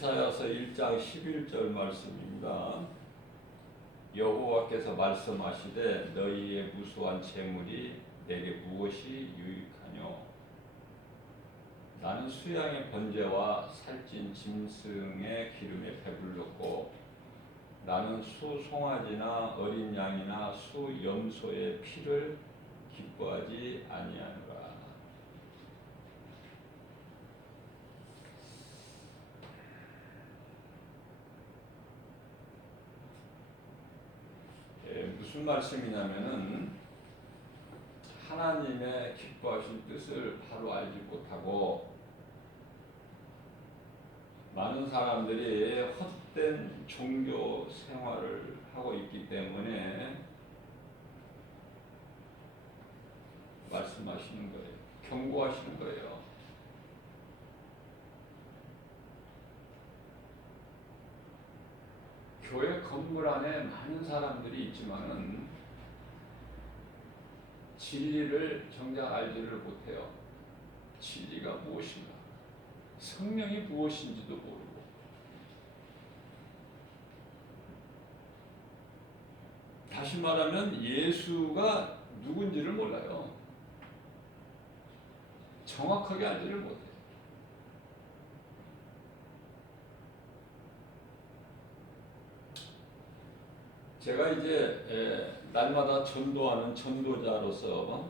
이사야서 1장 11절 말씀입니다. 여호와께서 말씀하시되 너희의 무수한 재물이 내게 무엇이 유익하뇨? 나는 수양의 번제와 살찐 짐승의 기름에 배불렀고 나는 수 송아지나 어린 양이나 수 염소의 피를 기뻐하지 아니하노라. 무슨 말씀이냐면은 하나님의 기뻐하신 뜻을 바로 알지 못하고 많은 사람들이 헛된 종교 생활을 하고 있기 때문에 말씀하시는 거예요. 경고하시는 거예요. 교회 건물 안에 많은 사람들이 있지만은 진리를 정작 알지를 못해요. 진리가 무엇인가? 성령이 무엇인지도 모르고 다시 말하면 예수가 누군지를 몰라요. 정확하게 알지를 못해요. 제가 이제 날마다 전도하는 전도자로서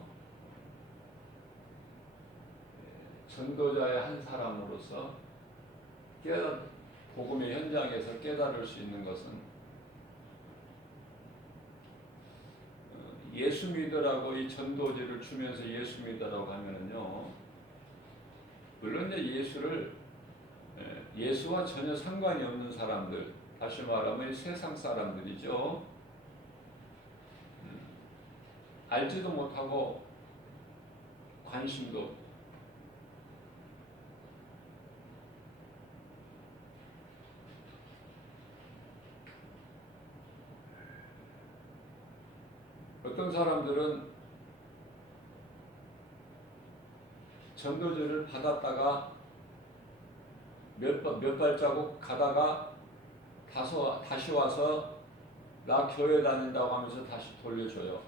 전도자의 한 사람으로서 복음의 현장에서 깨달을 수 있는 것은 예수 믿으라고 이 전도지를 주면서 예수 믿으라고 하면은요, 물론 이제 예수와 전혀 상관이 없는 사람들, 다시 말하면 세상 사람들이죠. 알지도 못하고 관심도 없고 어떤 사람들은 전도지를 받았다가 몇 발자국 가다가 다시 와서 나 교회 다닌다고 하면서 다시 돌려줘요.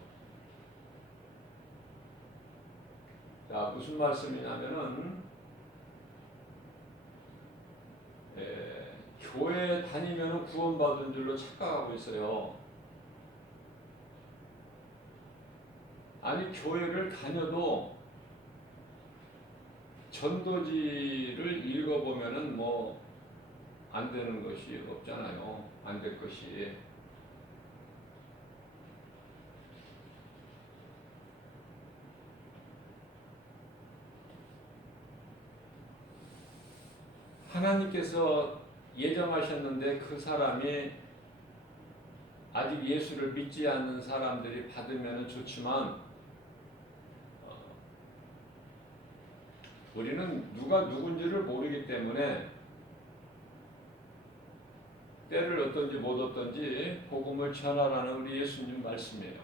자, 무슨 말씀이냐면은 교회 다니면 구원받은 줄로 착각하고 있어요. 아니, 교회를 다녀도 전도지를 읽어보면은 뭐 안 되는 것이 없잖아요. 안 될 것이. 하나님께서 예정하셨는데 그 사람이 아직 예수를 믿지 않는 사람들이 받으면 좋지만 우리는 누가 누군지를 모르기 때문에 때를 어떤지 못 어떤지 복음을 전하라는 우리 예수님 말씀이에요.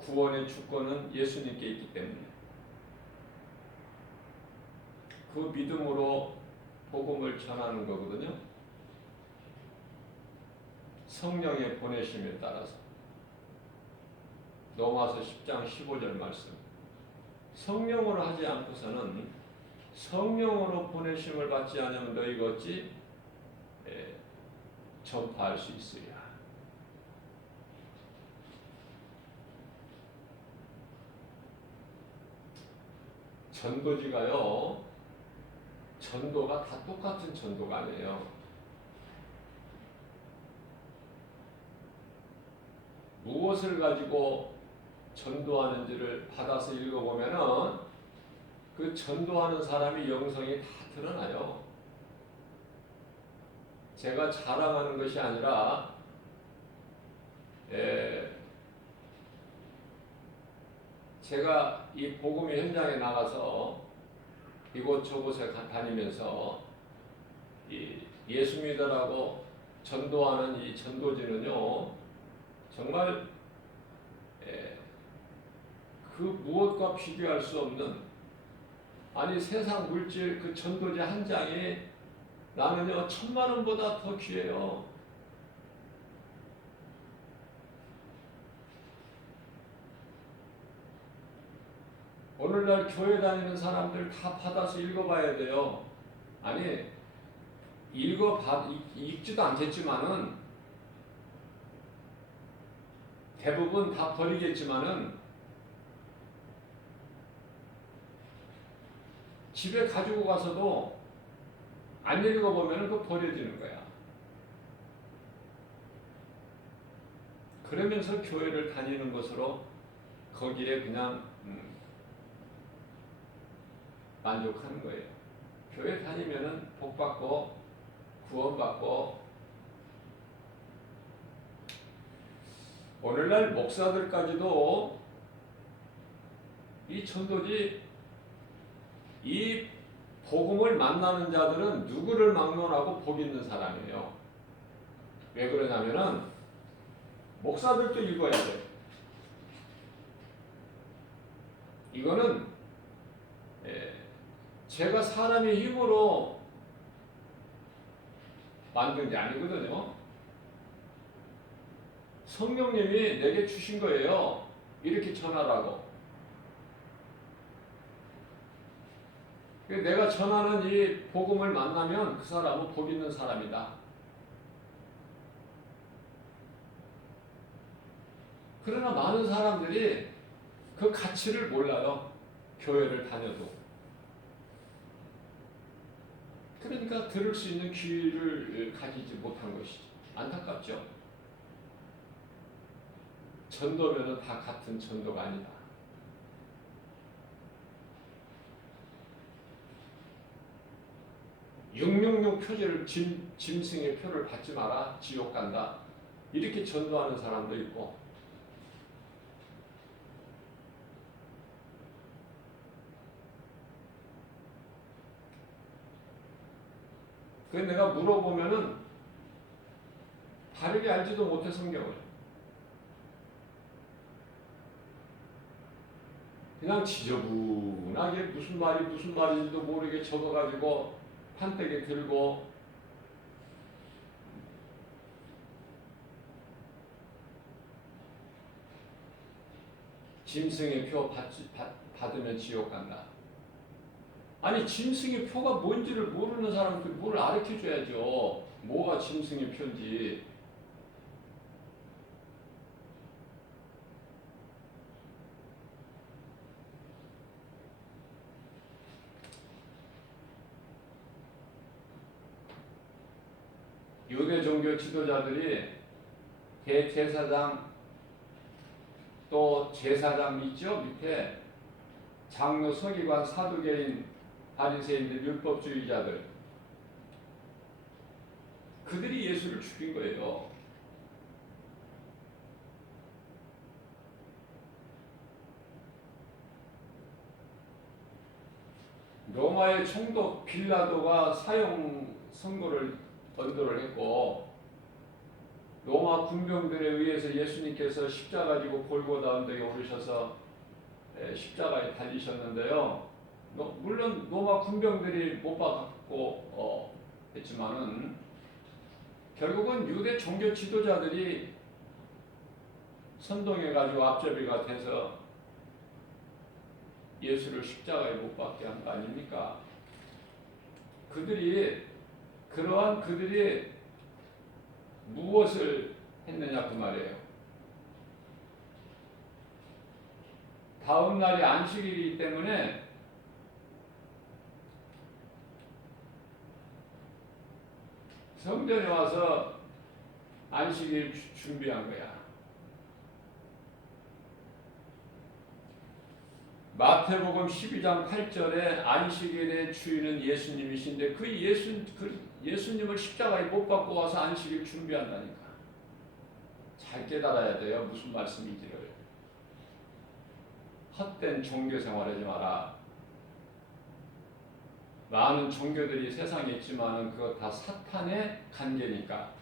구원의 주권은 예수님께 있기 때문에 그 믿음으로 복음을 전하는 거거든요. 성령의 보내심에 따라서. 로마서 10장 15절 말씀. 성령으로 하지 않고서는 성령으로 보내심을 받지 않으면 너희가 어찌 전파할 수 있으랴. 전도지가요, 전도가 다 똑같은 전도가 아니에요. 무엇을 가지고 전도하는지를 받아서 읽어보면은 그 전도하는 사람의 영성이 다 드러나요. 제가 자랑하는 것이 아니라 제가 이 복음의 현장에 나가서 이곳저곳에 다니면서 이 예수 믿으라고 전도하는 이 전도지는요, 정말 그 무엇과 비교할 수 없는, 아니 세상 물질 그 전도지 한 장이 나는요 1,000,000원보다 더 귀해요. 오늘날 교회 다니는 사람들 다 받아서 읽어봐야 돼요. 아니 읽지도 않겠지만은 대부분 다 버리겠지만은 집에 가지고 가서도 안 읽어보면 그거 버려지는 거야. 그러면서 교회를 다니는 것으로 거기에 그냥 만족하는 거예요. 교회 다니면은 복받고 구원받고 오늘날 목사들까지도 이 천도지 이 복음을 만나는 자들은 누구를 막론하고 복 있는 사람이에요. 왜 그러냐면은 목사들도 읽어야 돼. 이거는 제가 사람의 힘으로 만든 게 아니거든요. 성령님이 내게 주신 거예요. 이렇게 전하라고. 내가 전하는 이 복음을 만나면 그 사람은 복 있는 사람이다. 그러나 많은 사람들이 그 가치를 몰라요. 교회를 다녀도. 그러니까 들을 수 있는 귀를 가지지 못한 것이죠. 안타깝죠. 전도면은 다 같은 전도가 아니다. (666) 표제를 짐승의 표를 받지 마라. 지옥 간다. 이렇게 전도하는 사람도 있고 그래서 내가 물어보면은 바르게 알지도 못해 성경을. 그냥 지저분하게 무슨 말인지도 모르게 적어가지고 판때기 들고 짐승의 표 받으면 지옥 간다. 아니 짐승의 표가 뭔지를 모르는 사람한테 뭘 가르쳐줘야죠. 뭐가 짐승의 표인지. 유대 종교 지도자들이 대제사장 또 제사장 있죠? 밑에 장로, 서기관, 사두개인, 바리새인들, 율법주의자들 그들이 예수를 죽인 거예요. 로마의 총독 빌라도가 사형 선고를 언도를 했고 로마 군병들에 의해서 예수님께서 십자가 지고 골고다 언덕에 오르셔서 십자가에 달리셨는데요. 물론 로마 군병들이 못 박았고 했지만은 결국은 유대 종교 지도자들이 선동해가지고 앞잡이가 돼서 예수를 십자가에 못 박게 한 거 아닙니까? 그들이 무엇을 했느냐 그 말이에요. 다음 날이 안식일이기 때문에 성전에 와서 안식일 준비한 거야. 마태복음 12장 8절에 안식일의 주인은 예수님이신데 예수님을 십자가에 못 박고 와서 안식일 준비한다니까. 잘 깨달아야 돼요. 무슨 말씀인지를. 헛된 종교 생활하지 마라. 많은 종교들이 세상에 있지만은 그거 다 사탄의 관계니까.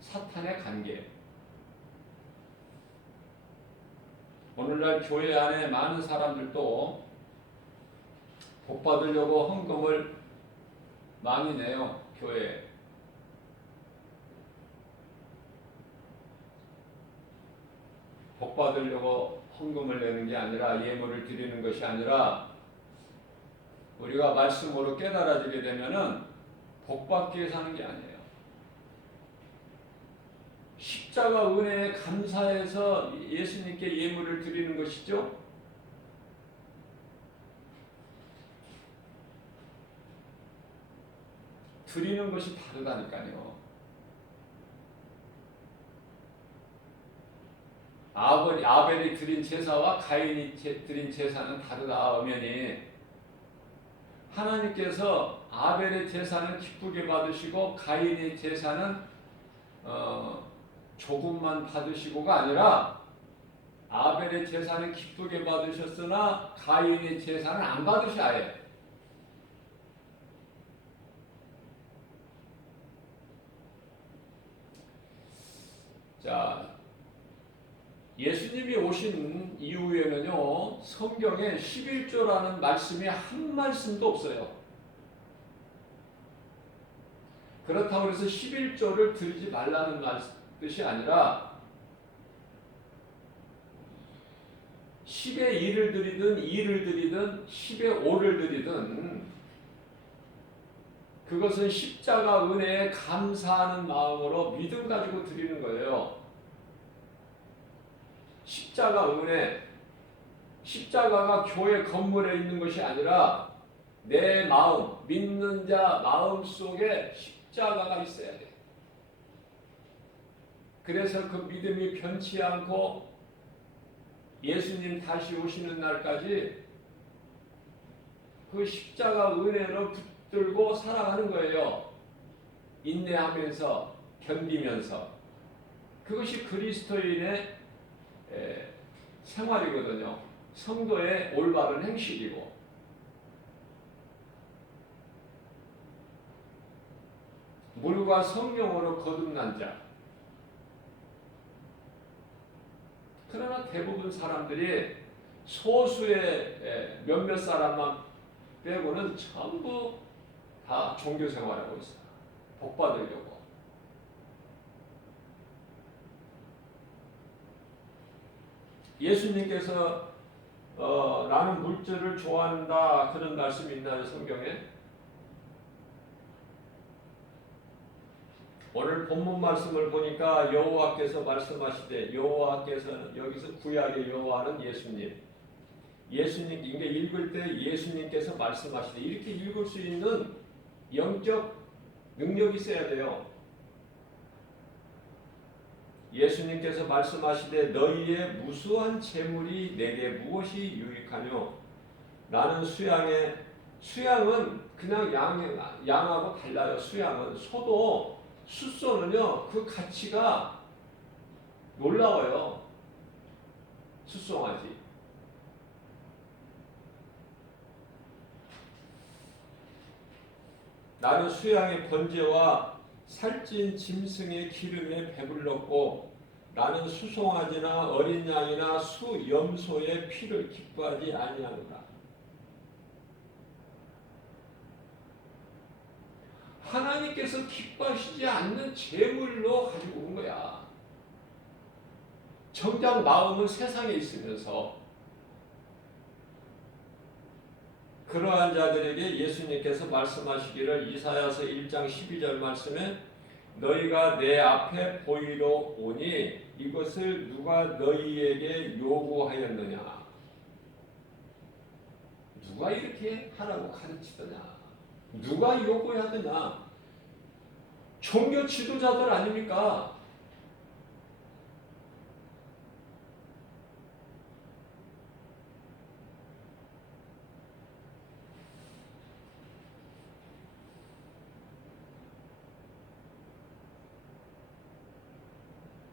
사탄의 관계. 오늘날 교회 안에 많은 사람들도 복 받으려고 헌금을 망이네요. 교회. 복 받으려고 헌금을 내는 게 아니라, 예물을 드리는 것이 아니라, 우리가 말씀으로 깨달아지게 되면은 복 받기 위해 사는 게 아니에요. 십자가 은혜에 감사해서 예수님께 예물을 드리는 것이죠. 드리는 것이 다르다니까요. 아벨이 드린 제사와 가인이 드린 제사는 다르다. 엄연히 하나님께서 아벨의 제사는 기쁘게 받으시고 가인의 제사는 조금만 받으시고가 아니라, 아벨의 제사는 기쁘게 받으셨으나 가인의 제사는 안 받으셔야 해요. 자, 예수님이 오신 이후에는요, 성경에 11조라는 말씀이 한 말씀도 없어요. 그렇다고 해서 11조를 드리지 말라는 뜻이 아니라, 10의 1을 드리든 2를 드리든 10의 5를 드리든, 그것은 십자가 은혜에 감사하는 마음으로 믿음 가지고 드리는 거예요. 십자가 은혜, 십자가가 교회 건물에 있는 것이 아니라 내 마음, 믿는 자 마음 속에 십자가가 있어야 돼. 그래서 그 믿음이 변치 않고 예수님 다시 오시는 날까지 그 십자가 은혜로 붙들고 살아가는 거예요. 인내하면서, 견디면서. 그것이 그리스도인의 생활이거든요. 성도의 올바른 행실이고. 물과 성령으로 거듭난 자. 그러나 대부분 사람들이, 소수의 몇몇 사람만 빼고는 전부 다 종교 생활하고 있어요. 복 받으려고. 예수님께서 나는 물질을 좋아한다, 그런 말씀이 있나요, 성경에? 오늘 본문 말씀을 보니까 여호와께서 말씀하시되, 여호와께서는 여기서 구약의 여호와는 예수님. 예수님, 이게 읽을 때 예수님께서 말씀하시되, 이렇게 읽을 수 있는 영적 능력이 있어야 돼요. 예수님께서 말씀하시되, 너희의 무수한 재물이 내게 무엇이 유익하뇨? 나는 수양은 그냥 양하고 달라요. 수양은, 소도, 숫소는요, 그 가치가 놀라워요. 숫송아지. 나는 수양의 번제와 살찐 짐승의 기름에 배불렀고, 나는 수송아지나 어린 양이나 수염소의 피를 기뻐하지 아니하노라. 하나님께서 기뻐하시지 않는 재물로 가지고 온 거야. 정작 마음은 세상에 있으면서. 그러한 자들에게 예수님께서 말씀하시기를, 이사야서 1장 12절 말씀에, 너희가 내 앞에 보이러 오니 이것을 누가 너희에게 요구하였느냐? 누가 이렇게 하라고 가르치더냐? 누가 요구하더냐? 종교 지도자들 아닙니까?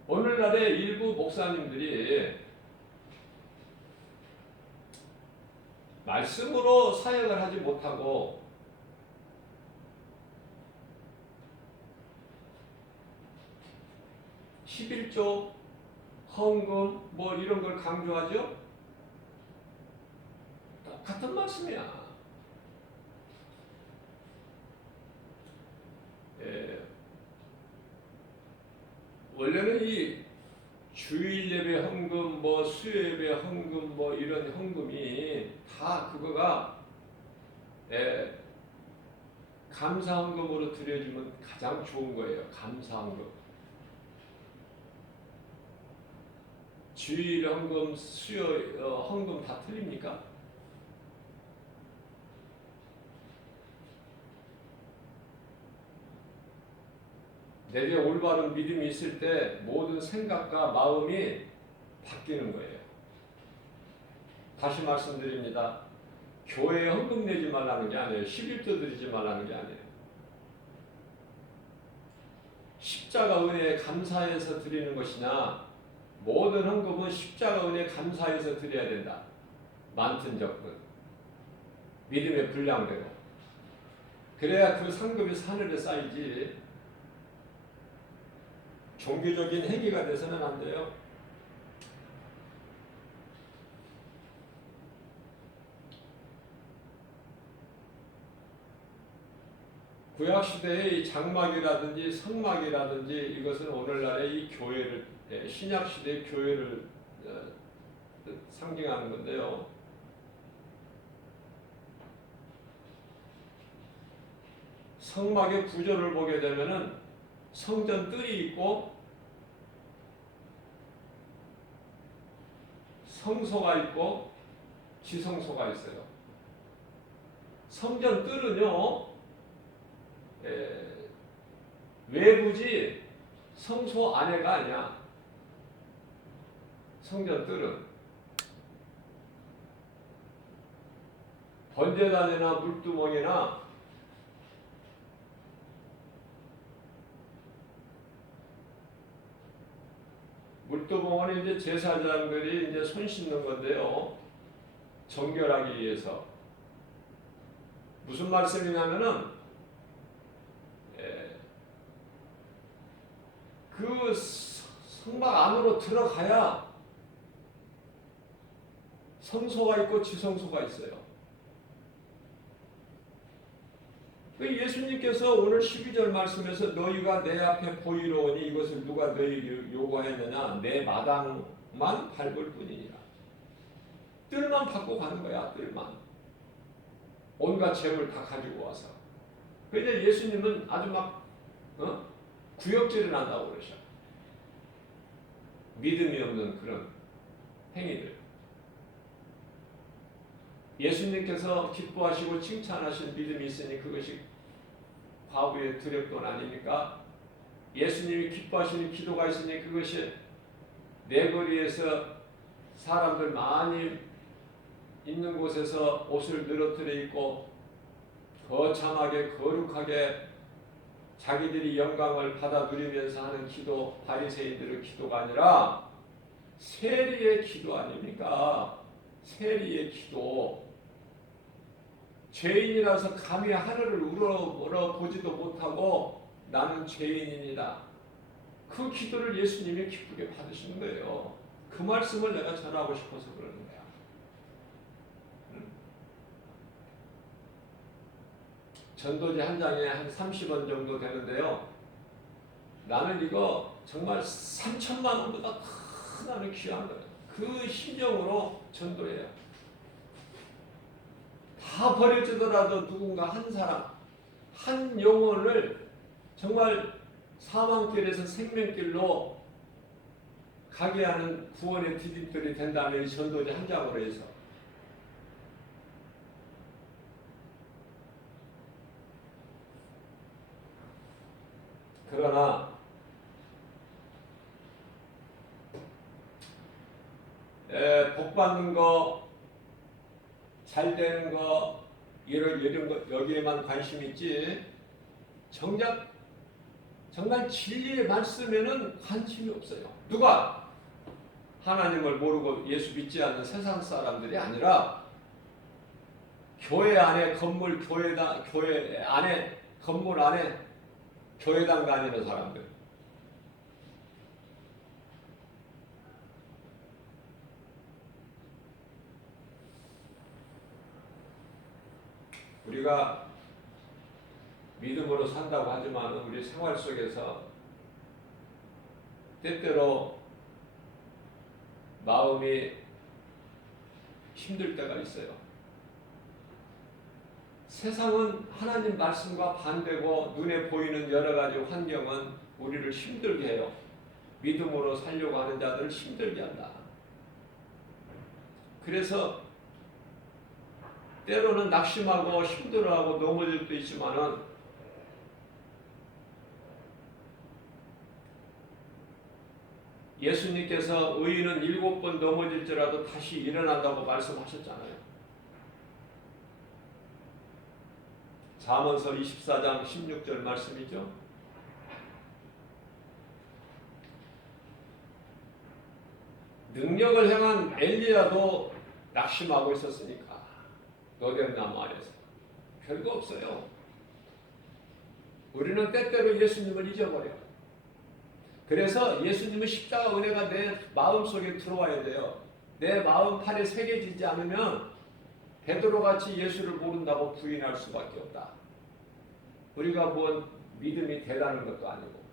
오늘날의 일부 목사님들이 말씀으로 사역을 하지 못하고 (11조) 헌금 뭐 이런 걸 강조하죠. 똑같은 말씀이야. 원래는 이 주일 예배 헌금, 수요 예배 헌금, 이런 헌금이 다 그거가 감사 헌금으로 드려주면 가장 좋은 거예요. 감사 헌금. 주일 헌금, 수요 헌금 다 틀립니까? 내게 올바른 믿음이 있을 때 모든 생각과 마음이 바뀌는 거예요. 다시 말씀드립니다. 교회에 헌금 내지 말라는 게 아니에요. 11조 드리지 말라는 게 아니에요. 십자가 은혜에 감사해서 드리는 것이냐, 모든 헌금은 십자가 은혜에 감사해서 드려야 된다. 많든 적든 믿음의 분량대로. 그래야 그 상급이 하늘에 쌓이지. 종교적인 행위가 돼서는 안 돼요. 구약시대의 장막이라든지 성막이라든지 이것은 오늘날의 이 교회를, 신약시대의 교회를 상징하는 건데요. 성막의 구조를 보게 되면은 성전 뜰이 있고 성소가 있고 지성소가 있어요. 성전 뜰은요, 외부지 성소 안에가 아니야. 성전 뜰은 번제단이나 물두멍이나 물두멍은 이제 제사장들이 이제 손 씻는 건데요. 정결하기 위해서. 무슨 말씀이냐면은 그 성막 안으로 들어가야 성소가 있고 지성소가 있어요. 예수님께서 오늘 12절 말씀에서 너희가 내 앞에 보이러 오니 이것을 누가 너희에게 요구하였느냐, 내 마당만 밟을 뿐이니라. 뜰만 받고 가는 거야. 뜰만. 온갖 재물 다 가지고 와서. 그런데 예수님은 아주 막 구역질을 한다고 그러셔. 믿음이 없는 그런 행위들. 예수님께서 기뻐하시고 칭찬하신 믿음이 있으니 그것이 과부의 드력돈 아닙니까? 예수님이 기뻐하시는 기도가 있으니 그것이 내거리에서 사람들 많이 있는 곳에서 옷을 늘어뜨려 입고 거창하게 거룩하게 자기들이 영광을 받아 누리면서 하는 기도, 바리새인들의 기도가 아니라 세리의 기도 아닙니까? 세리의 기도. 죄인이라서 감히 하늘을 우러보지도 못하고 나는 죄인입니다. 그 기도를 예수님이 기쁘게 받으시는 거예요. 그 말씀을 내가 전하고 싶어서 그러는 거야. 전도지 한 장에 한 30원 정도 되는데요. 나는 이거 정말 3천만 원보다 더 나는 귀한 거예요. 그 심정으로 전도해요. 다 버려지더라도 누군가 한 사람, 한 영혼을 정말 사망길에서 생명길로 가게 하는 구원의 디딤돌이 된다면 이 전도지 한 장으로 해서. 그러나 복 받는 거, 잘 되는 거, 이런 거 여기에만 관심 있지. 정작 정말 진리의 말씀에는 관심이 없어요. 누가? 하나님을 모르고 예수 믿지 않는 세상 사람들이 아니라 교회 안에 건물, 교회 안에 건물 안에 교회당 다니는 사람들. 우리가 믿음으로 산다고 하지만 우리 생활 속에서 때때로 마음이 힘들 때가 있어요. 세상은 하나님 말씀과 반대고 눈에 보이는 여러 가지 환경은 우리를 힘들게 해요. 믿음으로 살려고 하는 자들을 힘들게 한다. 그래서 때로는 낙심하고 힘들어하고 넘어질 수도 있지만은 예수님께서 의인은 7번 넘어질지라도 다시 일어난다고 말씀하셨잖아요. 잠언서 24장 16절 말씀이죠. 능력을 행한 엘리야도 낙심하고 있었으니까 노뱀나무 아래서 별거 없어요. 우리는 때때로 예수님을 잊어버려요. 그래서 예수님의 십자가 은혜가 내 마음속에 들어와야 돼요. 내 마음 팔에 새겨지지 않으면 베드로같이 예수를 모른다고 부인할 수밖에 없다. 우리가 뭔 믿음이 대단한 것도 아니고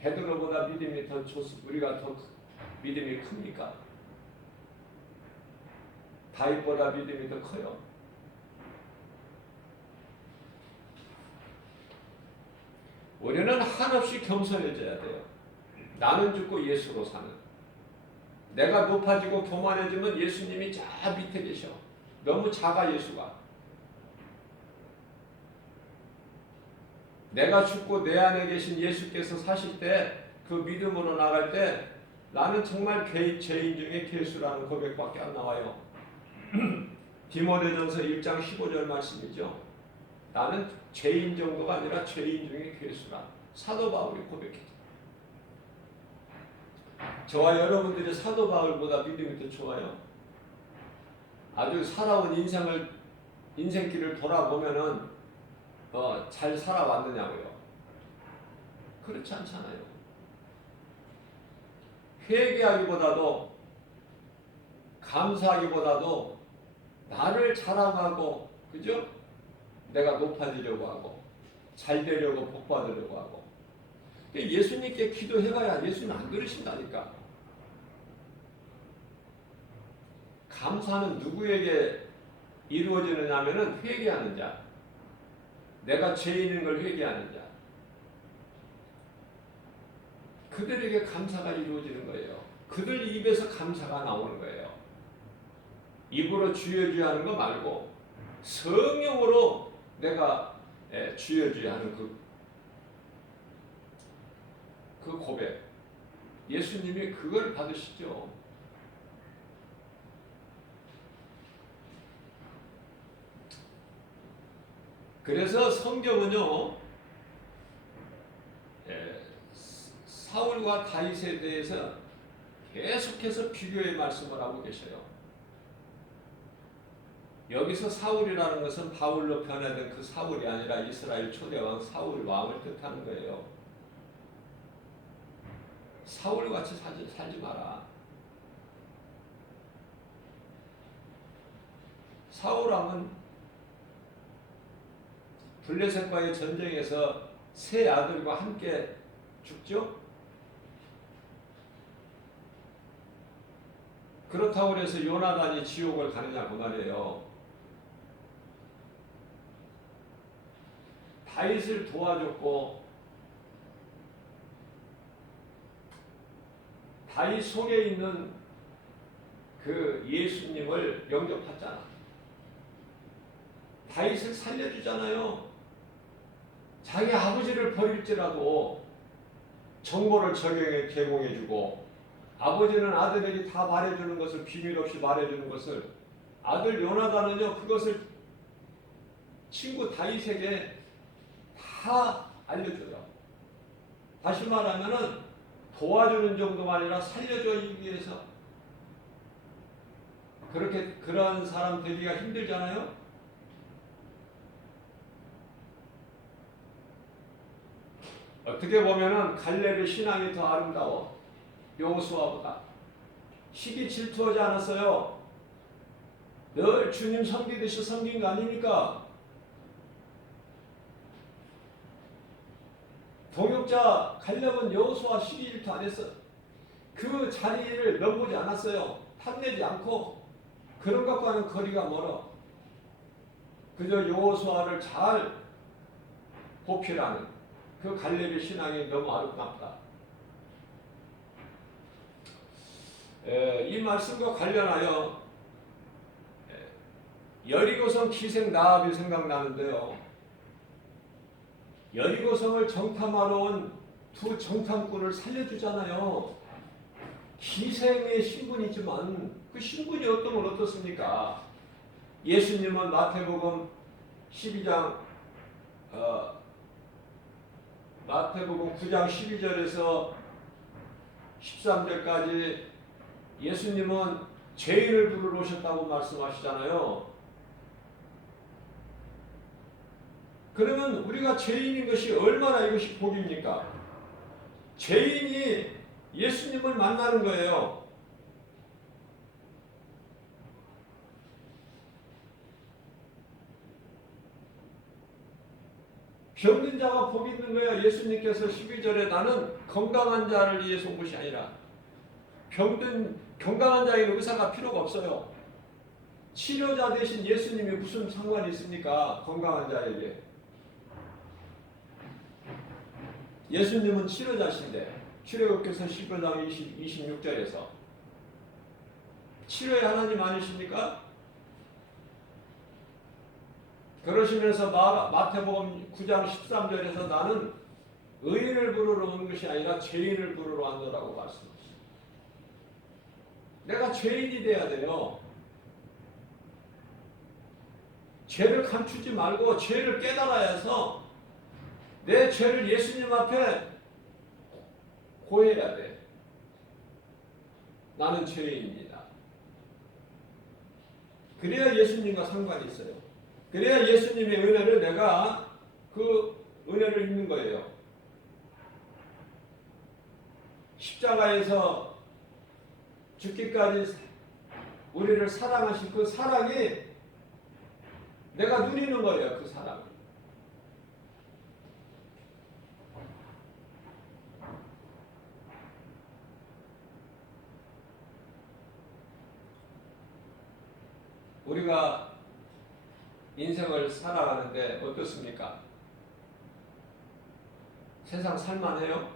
베드로보다 믿음이 더 우리가 더 믿음이 큽니까? 다윗보다 믿음이 더 커요. 우리는 한없이 겸손해져야 돼요. 나는 죽고 예수로 사는. 내가 높아지고 교만해지면 예수님이 저 밑에 계셔. 너무 작아 예수가. 내가 죽고 내 안에 계신 예수께서 사실 때 그 믿음으로 나갈 때 나는 정말 죄인 중에 괴수라는 고백밖에 안 나와요. 디모데전서 1장 15절 말씀이죠. 나는 죄인 정도가 아니라 죄인 중에 괴수라. 사도 바울이 고백했죠. 저와 여러분들이 사도 바울보다 믿음이 더 좋아요. 아주 살아온 인생길을 돌아보면은 잘 살아왔느냐고요. 그렇지 않잖아요. 회개하기보다도 감사하기보다도 나를 자랑하고, 그죠? 내가 높아지려고 하고 잘 되려고 복 받으려고 하고. 예수님께 기도해봐야 예수는 안 들으신다니까. 감사는 누구에게 이루어지느냐 하면은 회개하는 자, 내가 죄인인 걸 회개하는 자, 그들에게 감사가 이루어지는 거예요. 그들 입에서 감사가 나오는 거예요. 입으로 주여 주여 하는 거 말고 성령으로 내가 주여 주여 하는 그 고백. 예수님이 그걸 받으시죠. 그래서 성경은요, 사울과 다윗에 대해서 계속해서 비교의 말씀을 하고 계셔요. 여기서 사울이라는 것은 바울로 변화된 그 사울이 아니라 이스라엘 초대왕 사울 왕을 뜻하는 거예요. 사울같이 살지 마라. 사울 왕은 블레셋과의 전쟁에서 세 아들과 함께 죽죠. 그렇다고 해서 요나단이 지옥을 가느냐고 말이에요. 다윗을 도와줬고 다윗 속에 있는 그 예수님을 영접했잖아. 다윗을 살려주잖아요. 자기 아버지를 버릴지라도 정보를 제공해주고, 아버지는 아들에게 다 말해주는 것을, 비밀 없이 말해주는 것을, 아들 요나단은요 그것을 친구 다윗에게 다 알려줘요. 다시 말하면은 도와주는 정도가 아니라 살려주기 위해서. 그런 사람 되기가 힘들잖아요. 어떻게 보면은 갈렙의 신앙이 더 아름다워. 여호수아보다. 시기 질투하지 않았어요. 늘 주님 섬기듯이 섬긴 거 아닙니까? 동역자 갈렙은 여호수아 시기 질투 안 했어. 그 자리를 넘보지 않았어요. 탐내지 않고 그런 것과는 거리가 멀어. 그저 여호수아를 잘 보필하는 그 갈렙의 신앙이 너무 아름답다. 이 말씀과 관련하여 여리고성 기생 나압이 생각나는데요. 여리고성을 정탐하러 온 두 정탐꾼을 살려주잖아요. 기생의 신분이지만 그 신분이 어떤 건 어떻습니까? 예수님은 마태복음 12장 마태복음 9장 12절에서 13절까지 예수님은 죄인을 부르러 오셨다고 말씀하시잖아요. 그러면 우리가 죄인인 것이 얼마나 이것이 복입니까? 죄인이 예수님을 만나는 거예요. 병든 자가 복 있는 거야. 예수님께서 12절에 나는 건강한 자를 위해서 온 것이 아니라 건강한 자에게 의사가 필요가 없어요. 치료자 대신 예수님이 무슨 상관이 있습니까? 건강한 자에게. 예수님은 치료자신데 출애굽기서 15장 26절에서 치료의 하나님 아니십니까? 그러시면서 마태복음 9장 13절에서 나는 의인을 부르러 온 것이 아니라 죄인을 부르러 왔노라고 말씀하십니다. 내가 죄인이 돼야 돼요. 죄를 감추지 말고 죄를 깨달아야 해서 내 죄를 예수님 앞에 고해야 돼. 나는 죄인입니다. 그래야 예수님과 상관이 있어요. 그래야 예수님의 은혜를 내가 그 은혜를 입는 거예요. 십자가에서 죽기까지 우리를 사랑하신 그 사랑이 내가 누리는 거예요. 그 사랑. 우리가 인생을 살아가는데 어떻습니까? 세상 살만해요?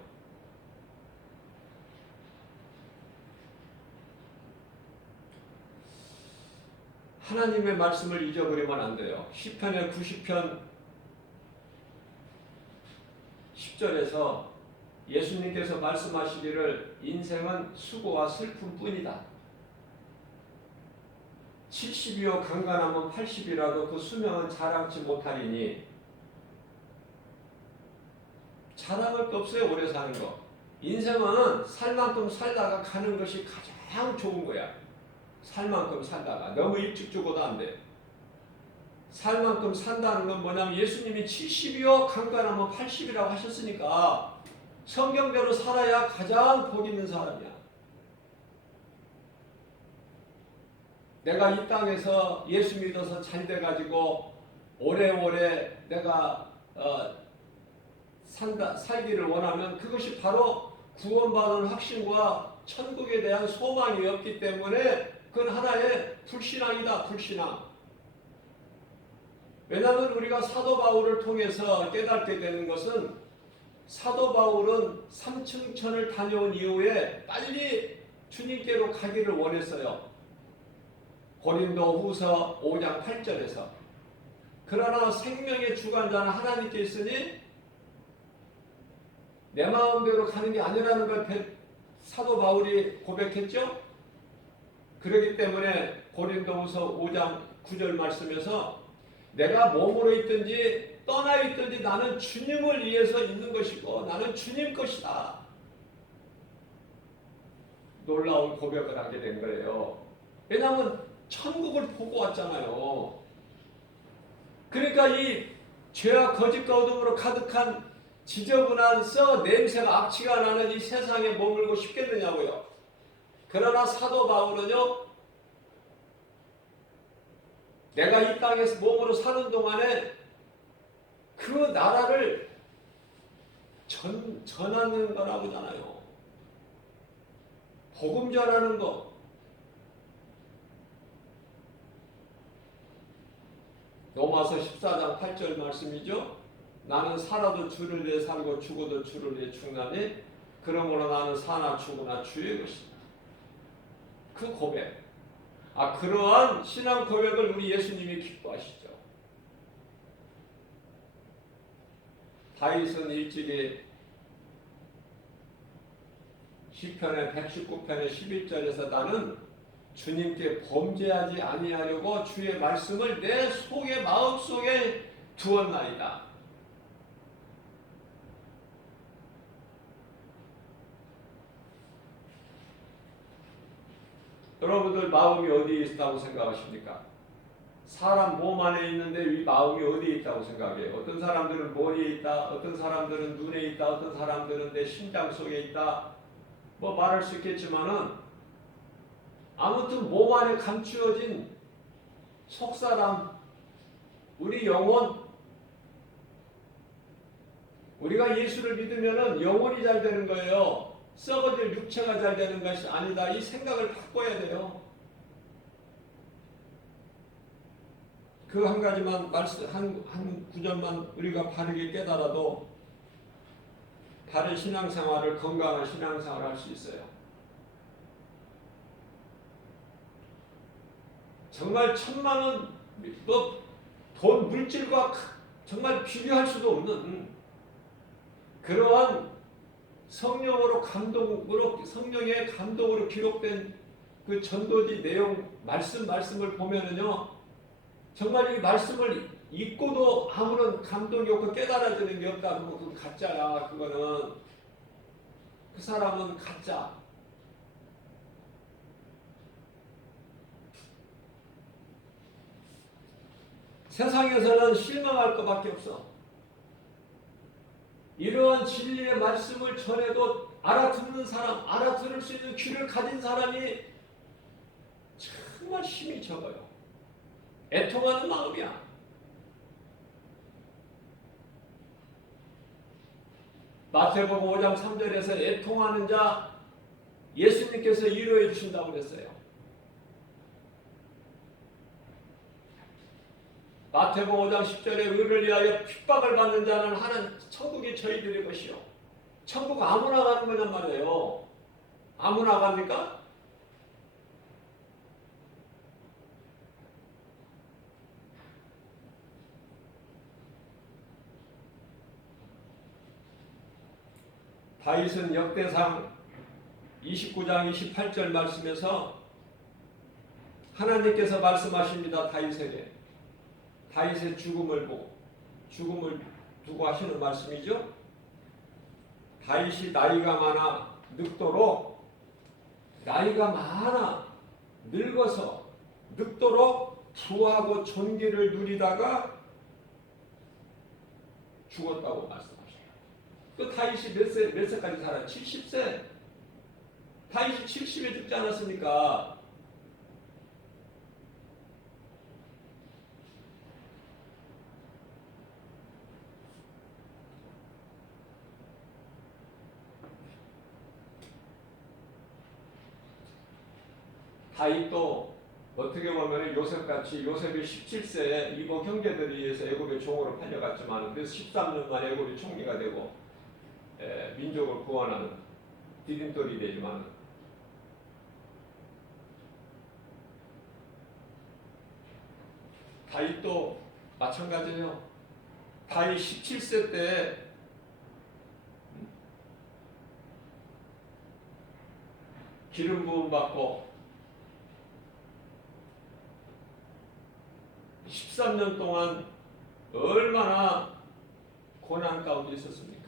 하나님의 말씀을 잊어버리면 안 돼요. 시편의 90편 10절에서 예수님께서 말씀하시기를 인생은 수고와 슬픔뿐이다. 70이요 강간하면 80이라도 그 수명은 자랑치 못하리니 자랑할 거 없어요. 오래 사는 거. 인생은 살 만큼 살다가 가는 것이 가장 좋은 거야. 살 만큼 살다가 너무 일찍 죽어도 안 돼. 살 만큼 산다는 건 뭐냐면 예수님이 70이요 강간하면 80이라고 하셨으니까 성경대로 살아야 가장 복 있는 사람이야. 내가 이 땅에서 예수 믿어서 잘 돼가지고 오래오래 내가 살기를 원하면 그것이 바로 구원받은 확신과 천국에 대한 소망이 없기 때문에 그건 하나의 불신앙이다. 불신앙. 왜냐하면 우리가 사도 바울을 통해서 깨닫게 되는 것은 사도 바울은 삼층천을 다녀온 이후에 빨리 주님께로 가기를 원했어요. 고린도 후서 5장 8절에서 그러나 생명의 주관자는 하나님께 있으니 내 마음대로 가는 게 아니라는 걸 사도 바울이 고백했죠. 그렇기 때문에 고린도 후서 5장 9절 말씀에서 내가 몸으로 있든지 떠나 있든지 나는 주님을 위해서 있는 것이고 나는 주님 것이다. 놀라운 고백을 하게 된 거예요. 왜냐하면 천국을 보고 왔잖아요. 그러니까 이 죄와 거짓과 어둠으로 가득한 지저분한 썩 냄새가 악취가 나는 이 세상에 머물고 싶겠느냐고요. 그러나 사도 바울은요, 내가 이 땅에서 몸으로 사는 동안에 그 나라를 전하는 거라고 하잖아요. 복음 전하는 거. 로마서 14장 8절 말씀이죠. 나는 살아도 주를 위해 살고 죽어도 주를 위해 죽나니 그러므로 나는 사나 죽으나 주의 것이다. 그 고백. 그러한 신앙 고백을 우리 예수님이 기뻐하시죠. 다윗은 일찍이 시편의 119편의 11절에서 나는 주님께 범죄하지 아니하려고 주의 말씀을 내 속에 마음속에 두었나이다. 여러분들 마음이 어디에 있다고 생각하십니까? 사람 몸 안에 있는데 이 마음이 어디에 있다고 생각해요? 어떤 사람들은 머리에 있다, 어떤 사람들은 눈에 있다, 어떤 사람들은 내 심장 속에 있다. 뭐 말할 수 있겠지만은 아무튼 몸 안에 감추어진 속사람, 우리 영혼, 우리가 예수를 믿으면은 영혼이 잘 되는 거예요. 썩어질 육체가 잘 되는 것이 아니다. 이 생각을 바꿔야 돼요. 그 한 가지만 말씀, 한 구절만 우리가 바르게 깨달아도 바른 신앙생활을, 건강한 신앙생활을 할 수 있어요. 정말 1,000만 원, 돈 물질과 정말 비교할 수도 없는 그러한 성령으로 감동으로, 성령의 감동으로 기록된 그 전도지 내용, 말씀을 보면은요, 정말 이 말씀을 읽고도 아무런 감동이 없고 깨달아지는 게 없다. 그러면 그건 가짜야. 그거는 그 사람은 가짜. 세상에서는 실망할 것밖에 없어. 이러한 진리의 말씀을 전해도 알아듣는 사람, 알아들을 수 있는 귀를 가진 사람이 정말 힘이 적어요. 애통하는 마음이야. 마태복음 5장 3절에서 애통하는 자 예수님께서 위로해 주신다고 그랬어요. 마태복음 5장 10절에 의를 위하여 핍박을 받는 자는 하는 천국이 저희들의 것이요. 천국 아무나 가는 거란 말이에요. 아무나 갑니까? 다윗은 역대상 29장 28절 말씀에서 하나님께서 말씀하십니다. 다윗의 죽음을 두고 하시는 말씀이죠. 다윗이 나이가 많아 늙어서 늙도록 부하고 존귀를 누리다가 죽었다고 말씀하십니다. 그 다윗이 몇 세까지 살아요? 70세. 다윗이 70에 죽지 않았습니까? 다윗도 어떻게 보면 요셉이 17세에 이복 형제들에 의해서 애굽의 종으로 팔려갔지만 그래서 13년 만에 애굽의 총리가 되고 민족을 구원하는 디딤돌이 되지만 다윗도 마찬가지예요. 다윗 17세 때 기름 부음 받고 13년 동안 얼마나 고난 가운데 있었습니까?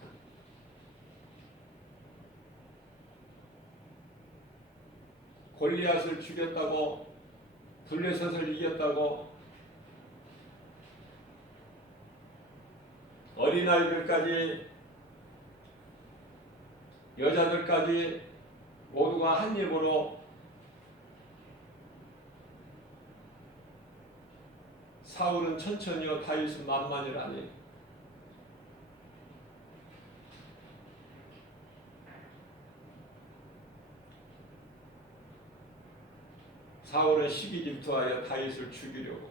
골리앗을 죽였다고, 블레셋을 이겼다고, 어린아이들까지, 여자들까지 모두가 한 입으로 사울은 천천히요 다윗은 만만이라니. 사울은 시기 질투하여 다윗을 죽이려고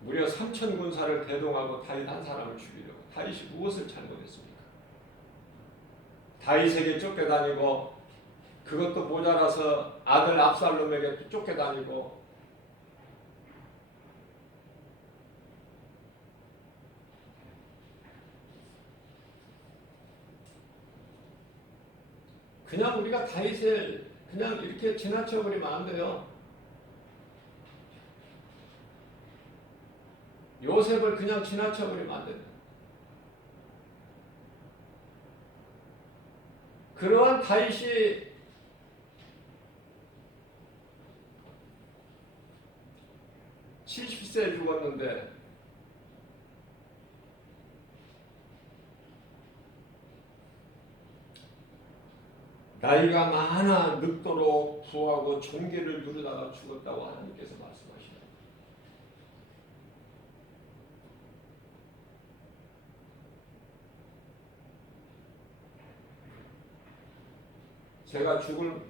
무려 3천 군사를 대동하고 다윗 한 사람을 죽이려고. 다윗이 무엇을 잘못했습니까? 다윗에게 쫓겨다니고 그것도 모자라서 아들 압살롬에게 쫓겨다니고 그냥 우리가 다윗을 그냥 이렇게 지나쳐버리면 안 돼요. 요셉을 그냥 지나쳐버리면 안 된다. 그러한 다윗이 70세에 죽었는데 나이가 많아 늙도록 부하고 종기를 누르다가 죽었다고 하나님께서 말씀하시네요. 제가 죽을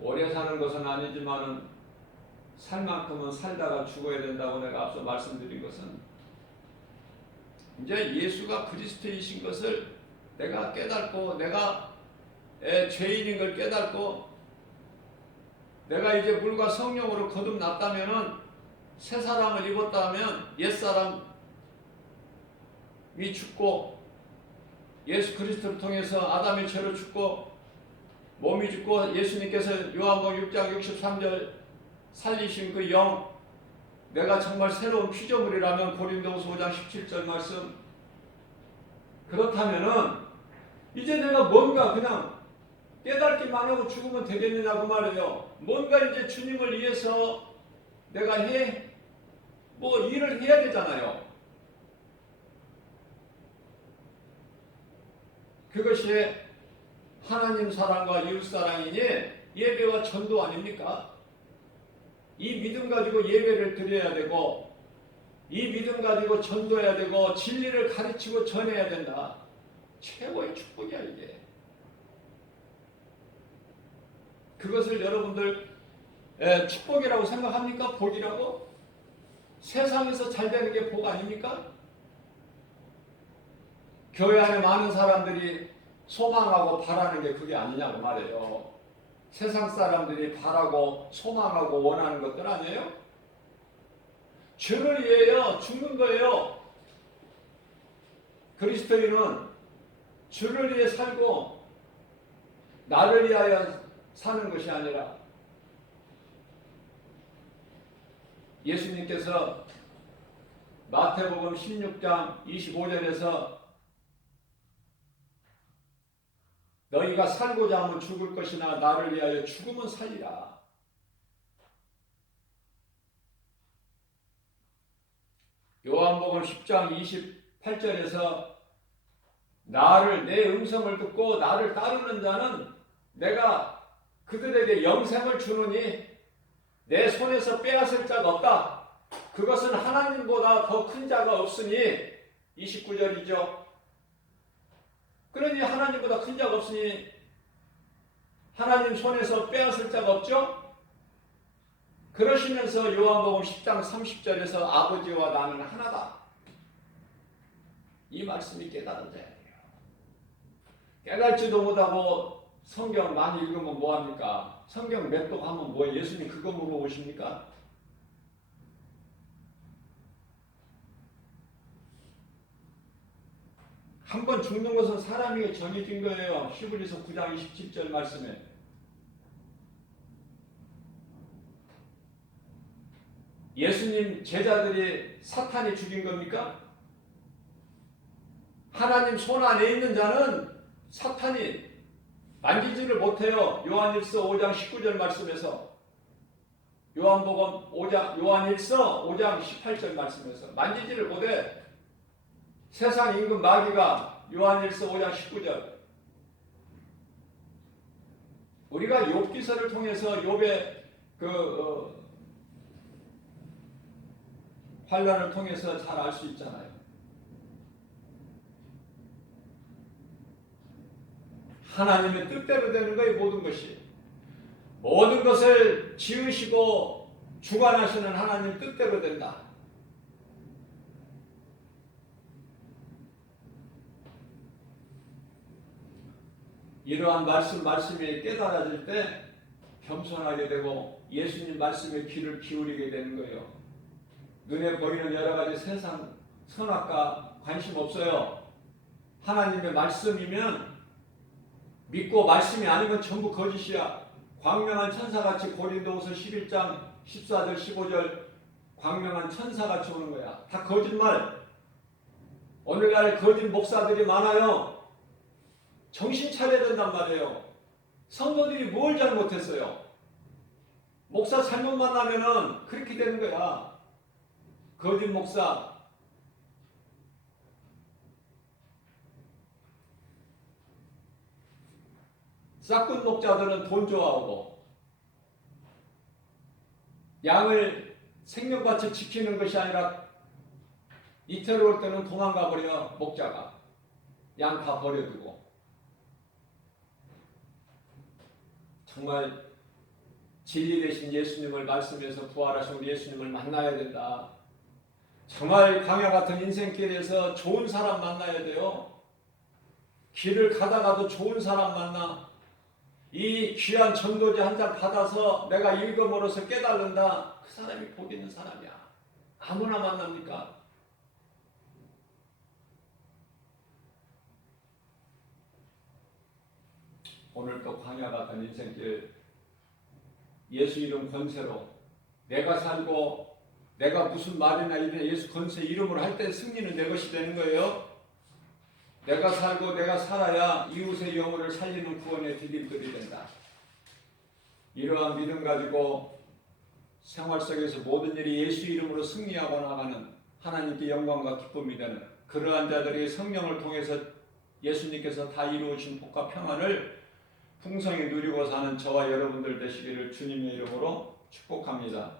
오래 사는 것은 아니지만은 살 만큼은 살다가 죽어야 된다고 내가 앞서 말씀드린 것은 이제 예수가 그리스도이신 것을 내가 깨닫고 내가 죄인인 걸 깨닫고 내가 이제 물과 성령으로 거듭났다면은 새 사람을 입었다면 옛 사람이 죽고 예수 그리스도를 통해서 아담의 죄로 죽고 몸이 죽고 예수님께서 요한복음 6장 63절 살리신 그 영 내가 정말 새로운 피조물이라면 고린도후서 5장 17절 말씀 그렇다면은 이제 내가 뭔가 그냥 깨닫기만 하고 죽으면 되겠느냐고 말이에요. 뭔가 이제 주님을 위해서 내가 일을 해야 되잖아요. 그것이 하나님 사랑과 이웃 사랑이니 예배와 전도 아닙니까? 이 믿음 가지고 예배를 드려야 되고 이 믿음 가지고 전도해야 되고 진리를 가르치고 전해야 된다. 최고의 축복이야 이게. 그것을 여러분들 축복이라고 생각합니까? 복이라고? 세상에서 잘 되는 게 복 아닙니까? 교회 안에 많은 사람들이 소망하고 바라는 게 그게 아니냐고 말이에요. 세상 사람들이 바라고 소망하고 원하는 것들 아니에요? 주를 위하여 죽는 거예요. 그리스도인은 주를 위해 살고 나를 위하여 사는 것이 아니라 예수님께서 마태복음 16장 25절에서 너희가 살고자 하면 죽을 것이나 나를 위하여 죽으면 살리라. 요한복음 10장 28절에서 나를 내 음성을 듣고 나를 따르는 자는 내가 그들에게 영생을 주느니 내 손에서 빼앗을 자가 없다. 그것은 하나님보다 더 큰 자가 없으니 29절이죠. 그러니 하나님보다 큰 자가 없으니 하나님 손에서 빼앗을 자가 없죠. 그러시면서 요한복음 10장 30절에서 아버지와 나는 하나다. 이 말씀이 깨달은 자예요. 깨달지도 못하고 성경 많이 읽으면 뭐합니까? 성경 몇 독하면 뭐 예수님 그거 물어보십니까? 한 번 죽는 것은 사람에게 정해진 거예요. 히브리서 9장 27절 말씀에. 예수님 제자들이 사탄이 죽인 겁니까? 하나님 손 안에 있는 자는 사탄이 만지지를 못해요. 요한일서 5장 19절 말씀에서 요한복음 5장 요한일서 5장 18절 말씀에서 만지지를 못해. 세상 임금 마귀가 요한일서 5장 19절 우리가 욥기서를 통해서 욥의 환난을 통해서 잘 알 수 있잖아요. 하나님의 뜻대로 되는 거예요. 모든 것이. 모든 것을 지으시고 주관하시는 하나님 뜻대로 된다. 이러한 말씀이 깨달아질 때 겸손하게 되고 예수님 말씀에 귀를 기울이게 되는 거예요. 눈에 보이는 여러 가지 세상 선악과 관심 없어요. 하나님의 말씀이면 믿고 말씀이 아니면 전부 거짓이야. 광명한 천사같이 고린도후서 11장 14절 15절 광명한 천사같이 오는 거야. 다 거짓말. 오늘날 거짓 목사들이 많아요. 정신 차려야 된단 말이에요. 성도들이 뭘 잘못했어요? 목사 잘못 만나면은 그렇게 되는 거야. 거짓 목사. 싹군 목자들은 돈 좋아하고 양을 생명같이 지키는 것이 아니라 이틀 올 때는 도망가 버려. 목자가 양 다 버려두고. 정말 진리 되신 예수님을 말씀에서 부활하신 우리 예수님을 만나야 된다. 정말 광야 같은 인생길에서 좋은 사람 만나야 돼요. 길을 가다가도 좋은 사람 만나. 이 귀한 전도지 한 장 받아서 내가 읽음으로써 깨달는다. 그 사람이 복 있는 사람이야. 아무나 만납니까? 오늘 또 광야 같은 인생길 예수 이름 권세로 내가 살고 내가 무슨 말이나 이래 예수 권세 이름으로 할 때 승리는 내 것이 되는 거예요. 내가 살고 내가 살아야 이웃의 영혼을 살리는 구원의 디딤돌이 된다. 이러한 믿음 가지고 생활 속에서 모든 일이 예수 이름으로 승리하고 나가는 하나님께 영광과 기쁨이 되는 그러한 자들이 성령을 통해서 예수님께서 다 이루어진 복과 평안을 풍성히 누리고 사는 저와 여러분들 되시기를 주님의 이름으로 축복합니다.